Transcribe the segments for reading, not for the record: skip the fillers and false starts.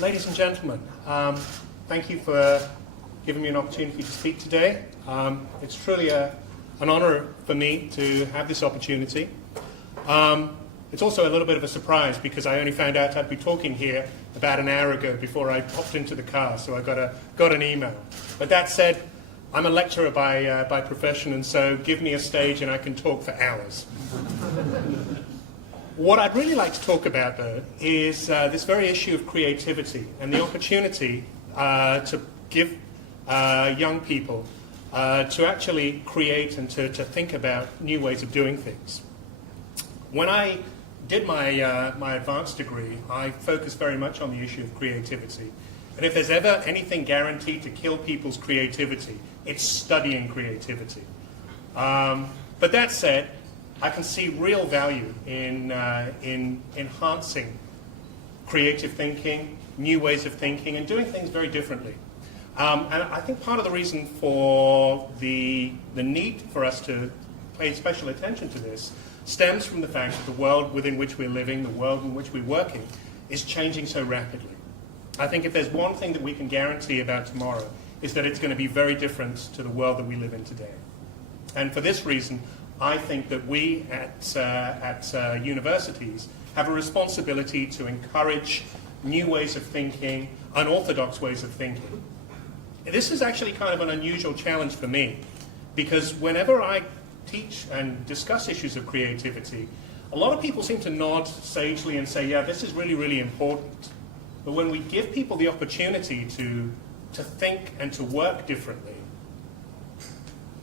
Ladies and gentlemen, thank you for giving me an opportunity to speak today. It's truly an honor for me to have this opportunity. It's also a little bit of a surprise because I only found out I'd be talking here about an hour ago before I popped into the car, so I got an email. But that said, I'm a lecturer by profession, and so give me a stage and I can talk for hours. What I'd really like to talk about, though, is this very issue of creativity and the opportunity to give young people to actually create and to think about new ways of doing things. When I did my advanced degree, I focused very much on the issue of creativity. And if there's ever anything guaranteed to kill people's creativity, it's studying creativity. But that said, I can see real value in enhancing creative thinking, new ways of thinking, and doing things very differently. And I think part of the reason for the need for us to pay special attention to this stems from the fact that the world within which we're living, the world in which we're working, is changing so rapidly. I think if there's one thing that we can guarantee about tomorrow, is that it's going to be very different to the world that we live in today. And for this reason, I think that we at universities have a responsibility to encourage new ways of thinking, unorthodox ways of thinking. This is actually kind of an unusual challenge for me, because whenever I teach and discuss issues of creativity, a lot of people seem to nod sagely and say, yeah, this is really, really important. But when we give people the opportunity to think and to work differently,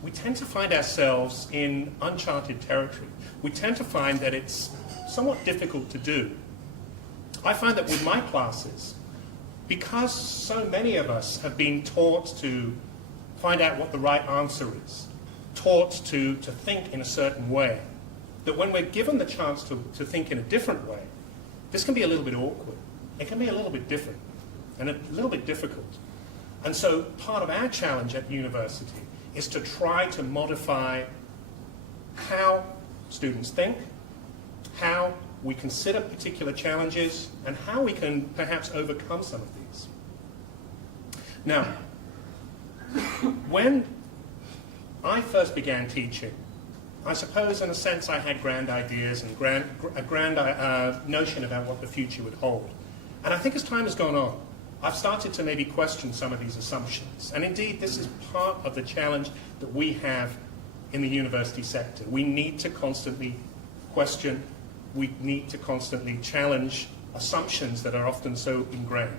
we tend to find ourselves in uncharted territory. We tend to find that it's somewhat difficult to do. I find that with my classes, because so many of us have been taught to find out what the right answer is, taught to think in a certain way, that when we're given the chance to think in a different way, this can be a little bit awkward. It can be a little bit different and a little bit difficult. And so part of our challenge at university is to try to modify how students think, how we consider particular challenges, and how we can perhaps overcome some of these. Now, when I first began teaching, I suppose in a sense I had grand ideas and a grand notion about what the future would hold. And I think as time has gone on, I've started to maybe question some of these assumptions. And indeed, this is part of the challenge that we have in the university sector. We need to constantly question, we need to constantly challenge assumptions that are often so ingrained.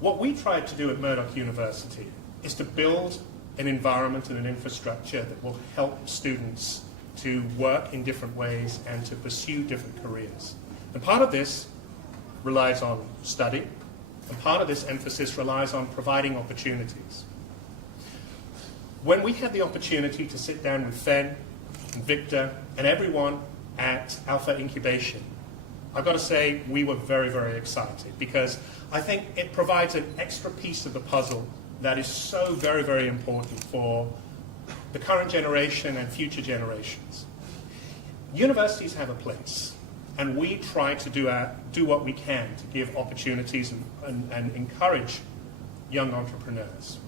What we tried to do at Murdoch University is to build an environment and an infrastructure that will help students to work in different ways and to pursue different careers. And part of this relies on study, and part of this emphasis relies on providing opportunities. When we had the opportunity to sit down with Fen and Victor and everyone at Alpha Incubation, I've got to say we were very, very excited, because I think it provides an extra piece of the puzzle that is so very, very important for the current generation and future generations. Universities have a place, and we try to do what we can to give opportunities and encourage young entrepreneurs.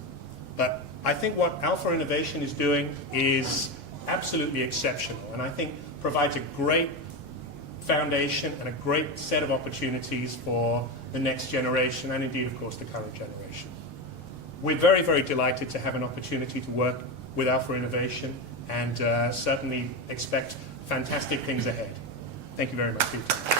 But I think what Alpha Innovation is doing is absolutely exceptional, and I think provides a great foundation and a great set of opportunities for the next generation, and indeed, of course, the current generation. We're very, very delighted to have an opportunity to work with Alpha Innovation, and certainly expect fantastic things ahead. Thank you very much, Peter.